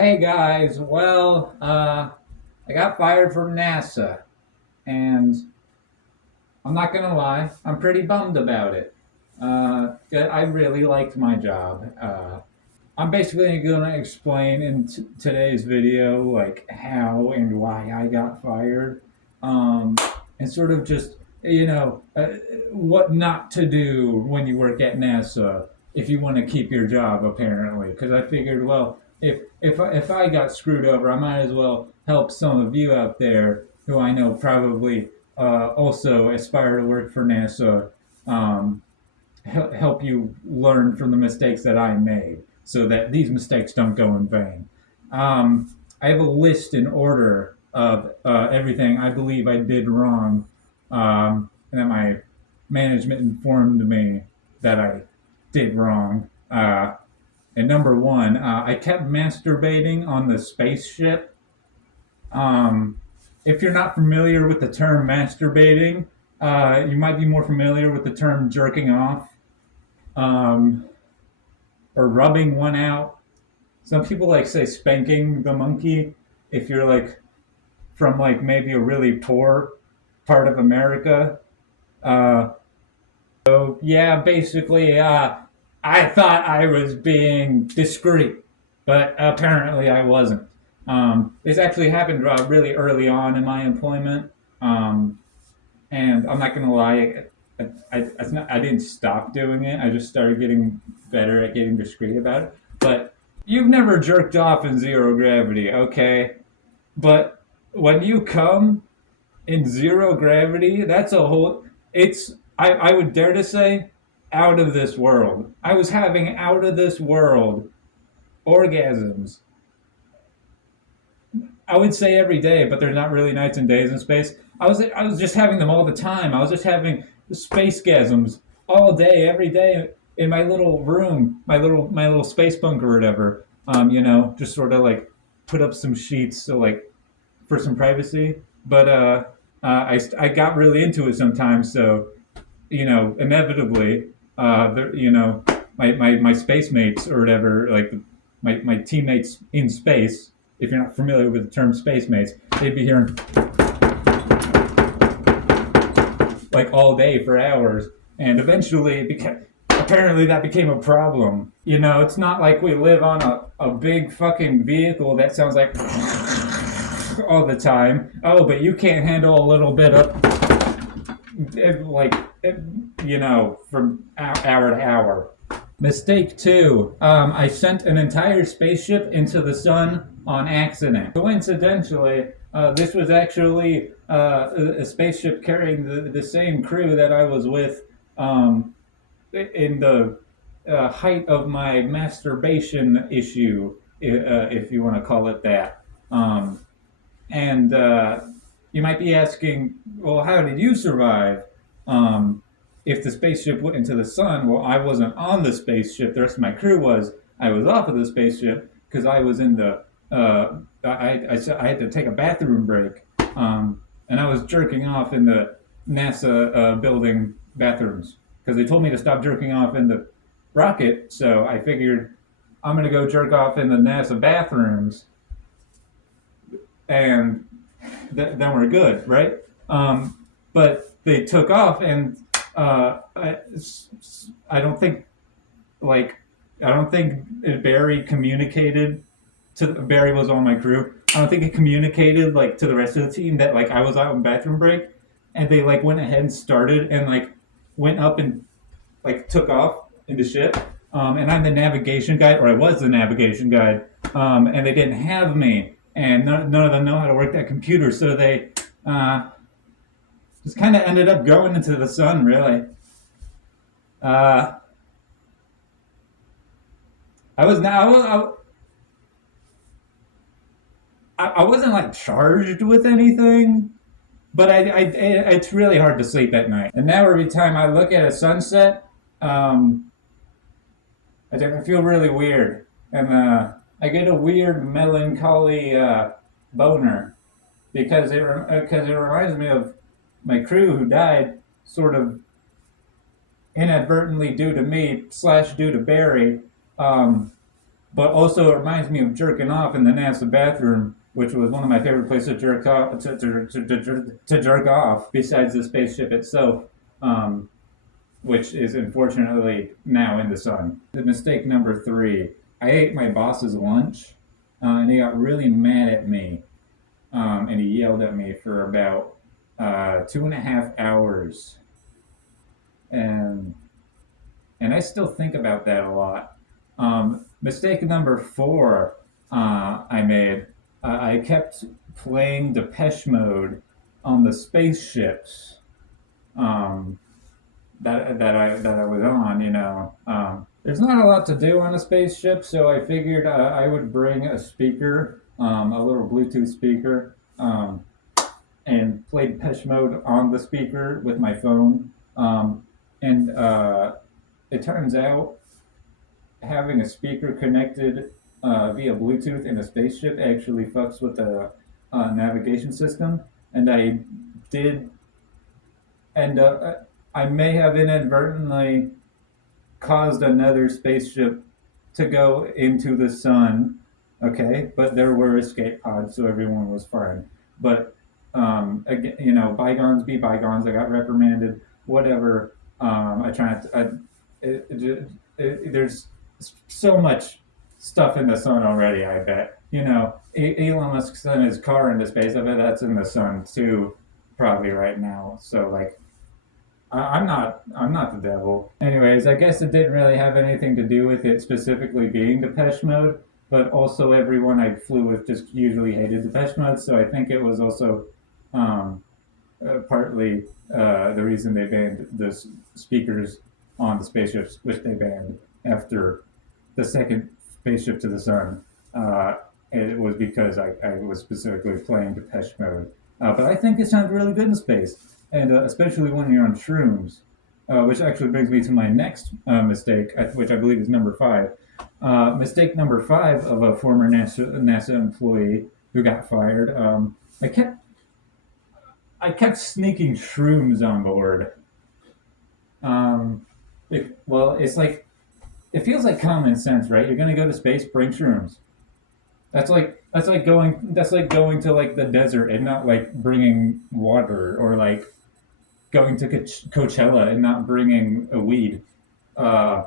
Hey guys, I got fired from NASA, and I'm not gonna lie, I'm pretty bummed about it. I really liked my job. I'm basically gonna explain in today's video like how and why I got fired, um, and sort of just what not to do when you work at NASA if you want to keep your job. Apparently, because I figured, well, if I got screwed over, I might as well help some of you out there who I know probably also aspire to work for NASA. Um, Help you learn from the mistakes that I made so that these mistakes don't go in vain. I have a list in order of everything I believe I did wrong, and that my management informed me that I did wrong. And number one, I kept masturbating on the spaceship. Um, if you're not familiar with the term masturbating, you might be more familiar with the term jerking off, um, or rubbing one out. Some people like say spanking the monkey if you're like from like maybe a really poor part of America. Uh, so yeah, basically, I thought I was being discreet, but apparently I wasn't. This actually happened really early on in my employment. Um, And I'm not gonna lie, I didn't stop doing it. I just started getting better at getting discreet about it. But you've never jerked off in zero gravity, okay? But when you come in zero gravity, that's a whole. I would dare to say out of this world. I was having out of this world orgasms. I would say every day, but there's not really nights and days in space. I was just having them all the time. I was just having space gasms all day, every day in my little room, my little space bunker or whatever. Just sort of like put up some sheets so like for some privacy. But I got really into it sometimes, so inevitably, my space mates or whatever, like my teammates in space, if you're not familiar with the term space mates, they'd be hearing like all day for hours. And eventually, apparently that became a problem. It's not like we live on a big fucking vehicle that sounds like all the time. Oh, but you can't handle a little bit of like from hour to hour. Mistake two. I sent an entire spaceship into the sun on accident. Coincidentally, this was actually a spaceship carrying the same crew that I was with in the height of my masturbation issue, if you want to call it that. And You might be asking, well, how did you survive? If the spaceship went into the sun, well, I wasn't on the spaceship. The rest of my crew was. I was off of the spaceship because I was in the. I had to take a bathroom break, and I was jerking off in the NASA building bathrooms because they told me to stop jerking off in the rocket. So I figured I'm gonna go jerk off in the NASA bathrooms, and then we're good, right? But they took off, and I don't think like I don't think Barry communicated to Barry was on my crew. I don't think it communicated like to the rest of the team that like I was out on bathroom break, and they like went ahead and started and like went up and like took off into shit. And I'm the navigation guide, or I was the navigation guide, and they didn't have me, and none of them know how to work that computer, so they just kind of ended up going into the sun, really. Uh, I was not, I wasn't like charged with anything, but it's really hard to sleep at night. And now every time I look at a sunset, um, I feel really weird, and I get a weird melancholy boner because it reminds me of my crew who died sort of inadvertently due to me slash due to Barry. Um, but also it reminds me of jerking off in the NASA bathroom, which was one of my favorite places to jerk off, to jerk off besides the spaceship itself, um, which is unfortunately now in the sun. The mistake number three: I ate my boss's lunch, and he got really mad at me, and he yelled at me for about 2.5 hours, and I still think about that a lot. Mistake number four I made. I kept playing Depeche Mode on the spaceships um, that I was on. There's not a lot to do on a spaceship, so I figured I would bring a speaker, a little Bluetooth speaker, and play Depeche Mode on the speaker with my phone. And It turns out having a speaker connected via Bluetooth in a spaceship actually fucks with the navigation system. And I did end up, I may have inadvertently caused another spaceship to go into the sun. Okay, but there were escape pods, so everyone was fine. But again, bygones be bygones. I got reprimanded. Whatever. I try not to. There's so much stuff in the sun already. I bet. Elon Musk sent his car into space. I bet that's in the sun too, probably right now. So like, I'm not the devil. Anyways, I guess it didn't really have anything to do with it specifically being Depeche Mode, but also everyone I flew with just usually hated Depeche Mode, so I think it was also um, partly the reason they banned the speakers on the spaceships, which they banned after the second spaceship to the sun. Uh, it was because I was specifically playing Depeche Mode. But I think it sounds really good in space, and especially when you're on shrooms, which actually brings me to my next mistake, which I believe is number five. Mistake number five of a former NASA employee who got fired. I kept I kept sneaking shrooms on board. Um, it's like it feels like common sense, right? You're gonna go to space, bring shrooms. That's like going to like the desert and not like bringing water, or like going to Coachella and not bringing a weed. Uh,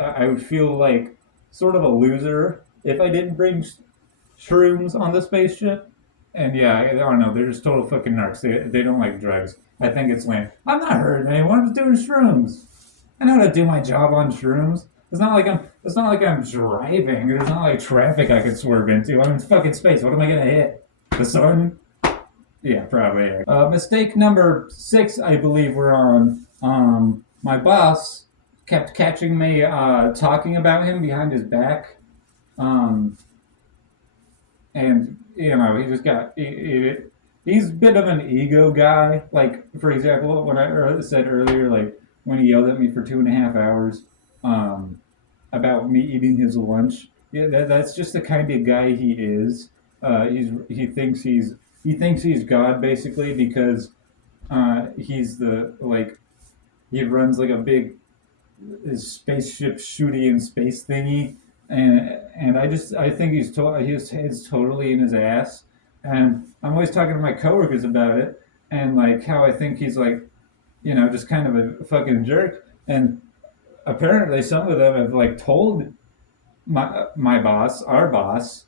I would feel like sort of a loser if I didn't bring shrooms on the spaceship. And yeah, I don't know. They're just total fucking narcs. They don't like drugs. I think it's lame. I'm not hurting anyone. I'm just doing shrooms. I know how to do my job on shrooms. It's not like I'm driving. There's not like traffic I could swerve into. I'm in fucking space. What am I gonna hit? The sun? Yeah, probably. Mistake number six, I believe we're on. My boss kept catching me talking about him behind his back. Um, and he just he's a bit of an ego guy. Like, for example, when I said earlier, like when he yelled at me for 2.5 hours um, about me eating his lunch. Yeah, that's just the kind of guy he is. He thinks he's God basically, because he's the like he runs like a big spaceship shooty and space thingy, and I think he's totally in his ass, and I'm always talking to my coworkers about it, and like how I think he's like just kind of a fucking jerk, and apparently some of them have like told my boss, our boss,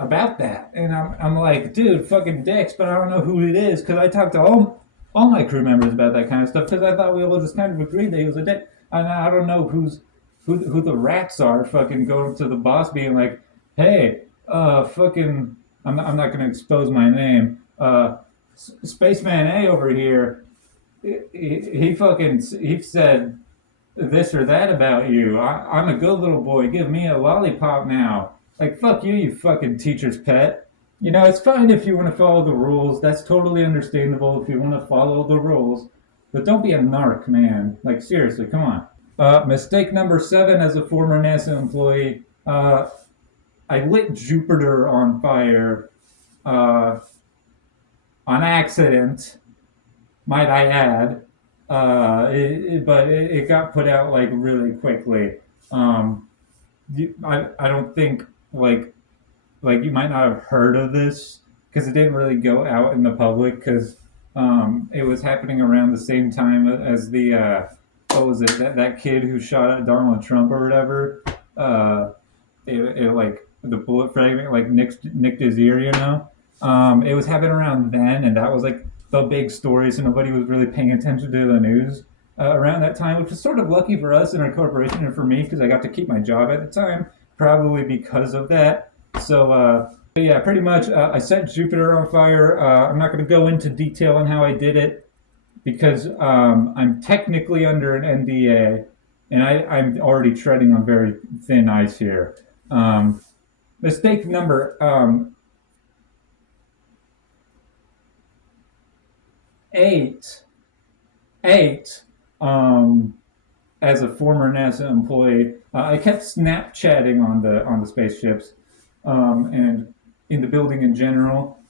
about that, and I'm like, dude, fucking dicks, but I don't know who it is because I talked to all my crew members about that kind of stuff because I thought we all just kind of agreed that he was a dick. And I don't know who the rats are fucking going to the boss being like, hey, fucking, I'm not gonna expose my name. Spaceman A over here, he said this or that about you. I'm a good little boy. Give me a lollipop now. Like, fuck you, you fucking teacher's pet. It's fine if you want to follow the rules. That's totally understandable if you want to follow the rules. But don't be a narc, man. Like, seriously, come on. Mistake number seven as a former NASA employee. I lit Jupiter on fire uh, on accident, might I add. But it got put out like really quickly. Um, I don't think like you might not have heard of this because it didn't really go out in the public because it was happening around the same time as the what was it that kid who shot at Donald Trump or whatever. Uh, it like the bullet fragment like nicked his ear, you know. It was happening around then, and that was like the big story. So nobody was really paying attention to the news around that time, which was sort of lucky for us in our corporation and for me because I got to keep my job at the time, probably because of that. So but yeah, pretty much I set Jupiter on fire. I'm not going to go into detail on how I did it because I'm technically under an NDA, and I'm already treading on very thin ice here. Um, Mistake number 8. 8. Um, as a former NASA employee, I kept Snapchatting on the spaceships and in the building in general.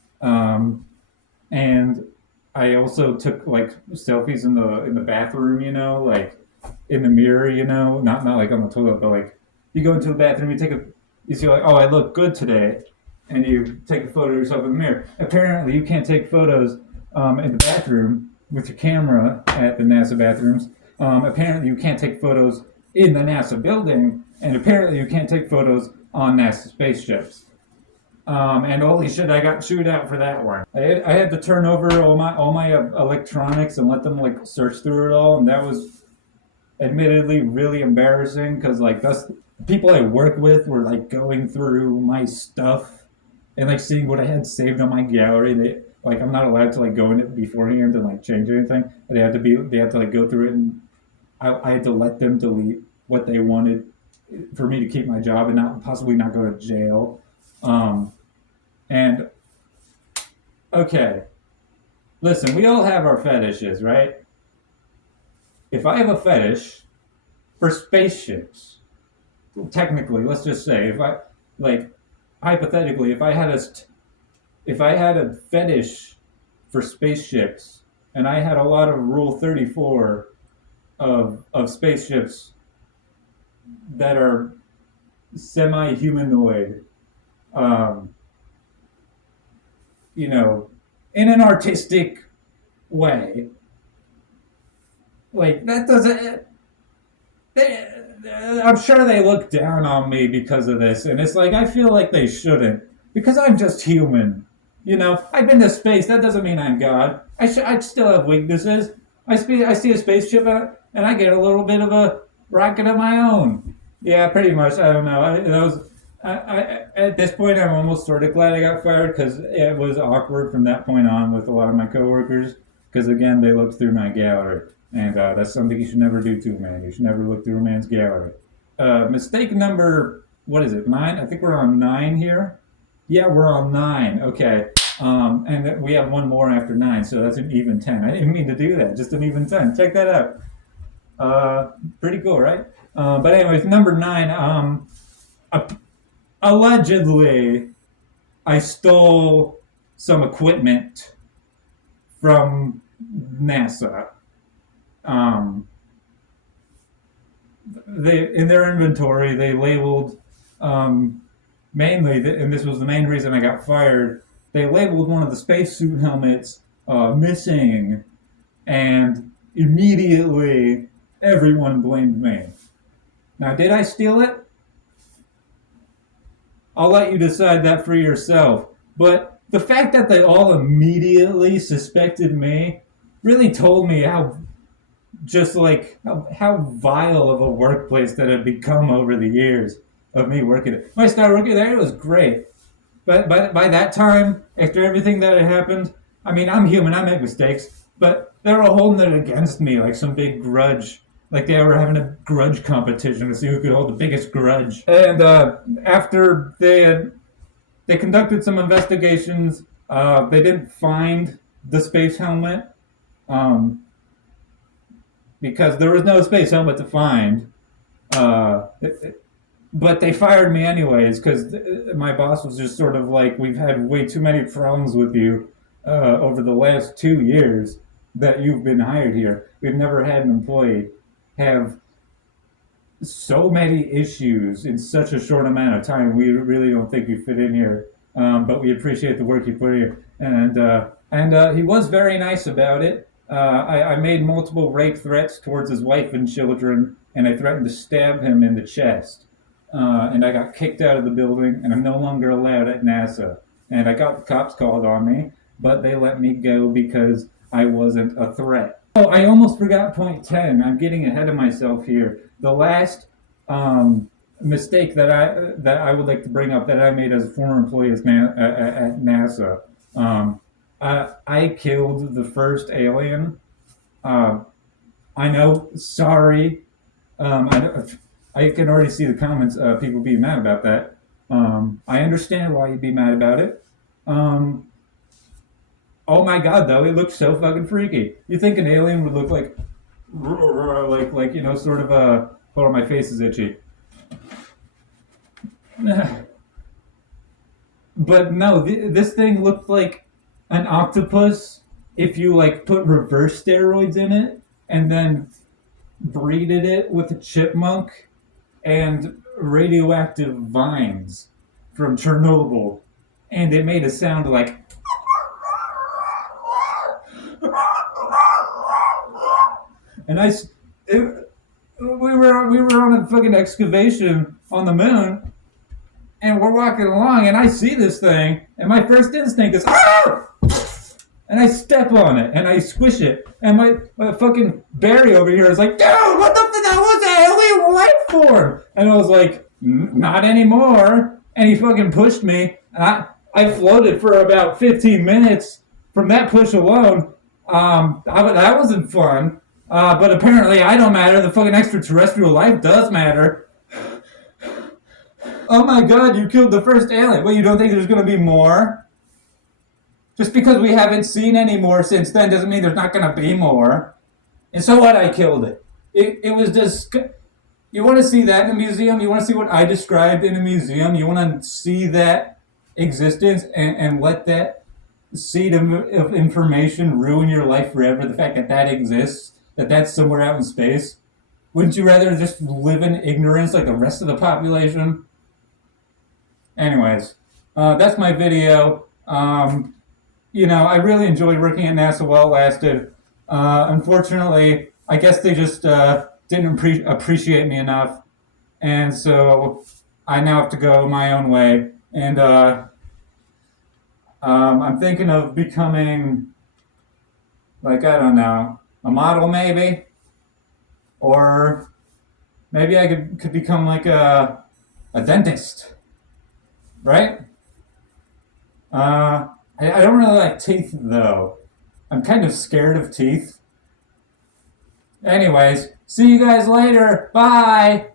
And I also took like selfies in the bathroom, you know, like in the mirror, you know, not like on the toilet, but like you go into the bathroom, you see like, oh, I look good today, and you take a photo of yourself in the mirror. Apparently, you can't take photos in the bathroom with your camera at the NASA bathrooms. Apparently, you can't take photos in the NASA building, and apparently, you can't take photos on NASA spaceships. And holy shit, I got chewed out for that one. I had to turn over all my electronics and let them like search through it all, and that was admittedly really embarrassing because like that's people I work with were like going through my stuff and like seeing what I had saved on my gallery. They like I'm not allowed to like go in it beforehand and like change anything. They had to like go through it, and I had to let them delete what they wanted for me to keep my job and not possibly not go to jail. Um, and okay, listen, we all have our fetishes, right? If I have a fetish for spaceships, technically, let's just say, if I like hypothetically, if I had a fetish for spaceships and I had a lot of Rule 34 of spaceships that are semi-humanoid, um, you know, in an artistic way, like that doesn't they, I'm sure they look down on me because of this, and it's like I feel like they shouldn't because I'm just human. You know, I've been to space. That doesn't mean I'm God. I still have weaknesses. I see a spaceship and I get a little bit of a rocket of my own. Yeah, pretty much. I don't know. At this point, I'm almost sort of glad I got fired because it was awkward from that point on with a lot of my coworkers. Because again, they looked through my gallery, and that's something you should never do to a man. You should never look through a man's gallery. Mistake number what is it? 9? I think we're on 9 here. Yeah, we're on 9. Okay. And we have one more after 9, so that's an even 10. I didn't mean to do that. Just an even 10. Check that out. Pretty cool, right? But anyways, number 9. Allegedly, I stole some equipment from NASA. Um, they in their inventory they labeled mainly, and this was the main reason I got fired. They labeled one of the spacesuit helmets missing, and immediately everyone blamed me. Now, did I steal it? I'll let you decide that for yourself. But the fact that they all immediately suspected me really told me how vile of a workplace that had become over the years of me working there. When I started working there, it was great. But by that time, after everything that had happened, I mean, I'm human, I make mistakes, but they were holding it against me like some big grudge. Like they were having a grudge competition to see who could hold the biggest grudge. And after they conducted some investigations, they didn't find the space helmet um, because there was no space helmet to find. Uh, but they fired me anyways because my boss was just sort of like, "We've had way too many problems with you over the last 2 years that you've been hired here. We've never had an employee have so many issues in such a short amount of time. We really don't think you fit in here, but we appreciate the work you put here. And he was very nice about it. I made multiple rape threats towards his wife and children, and I threatened to stab him in the chest. And I got kicked out of the building, and I'm no longer allowed at NASA. And I got the cops called on me, but they let me go because I wasn't a threat. Oh, I almost forgot point 10. I'm getting ahead of myself here. The last mistake that I would like to bring up that I made as a former employee at NASA. I killed the first alien. Uh, I know, sorry. I can already see the comments, people being mad about that. I understand why you'd be mad about it. Um, oh my god, though, it looks so fucking freaky. You think an alien would look like sort of a. Hold on, my face is itchy. But no, this thing looked like an octopus if you like put reverse steroids in it and then breeded it with a chipmunk and radioactive vines from Chernobyl, and it made a sound like. And we were on a fucking excavation on the moon, and we're walking along, and I see this thing, and my first instinct is ah! And I step on it, and I squish it, and my fucking Barry over here is like, dude, what the fuck? That was an alien life form, and I was like, not anymore, and he fucking pushed me, and I floated for about 15 minutes from that push alone. That wasn't fun. But apparently I don't matter. The fucking extraterrestrial life does matter. Oh my god, you killed the first alien. Well, you don't think there's gonna be more? Just because we haven't seen any more since then doesn't mean there's not gonna be more. And so what? I killed it. It was just. You want to see that in a museum? You want to see what I described in a museum? You want to see that existence and let that seed of information ruin your life forever? The fact that that exists, that's somewhere out in space. Wouldn't you rather just live in ignorance like the rest of the population? Anyways, that's my video. I really enjoyed working at NASA while it lasted. Unfortunately, I guess they just didn't appreciate me enough. And so I now have to go my own way. And I'm thinking of becoming, like, I don't know, a model maybe? Or maybe I could become like a dentist, right? I don't really like teeth though. I'm kind of scared of teeth. Anyways, see you guys later. Bye.